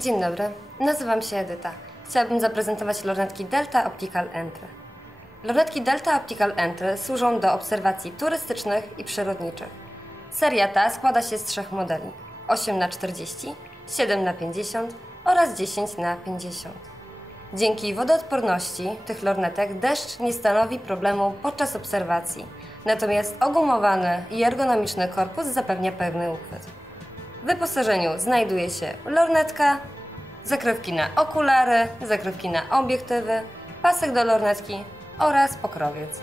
Dzień dobry, nazywam się Edyta. Chciałabym zaprezentować lornetki Delta Optical Entry. Lornetki Delta Optical Entry służą do obserwacji turystycznych i przyrodniczych. Seria ta składa się z trzech modeli: 8 na 40 7 na 50 oraz 10 na 50 Dzięki wodoodporności tych lornetek deszcz nie stanowi problemu podczas obserwacji, natomiast ogumowany i ergonomiczny korpus zapewnia pełny uchwyt. W wyposażeniu znajduje się lornetka, zakrywki na okulary, zakrywki na obiektywy, pasek do lornetki oraz pokrowiec.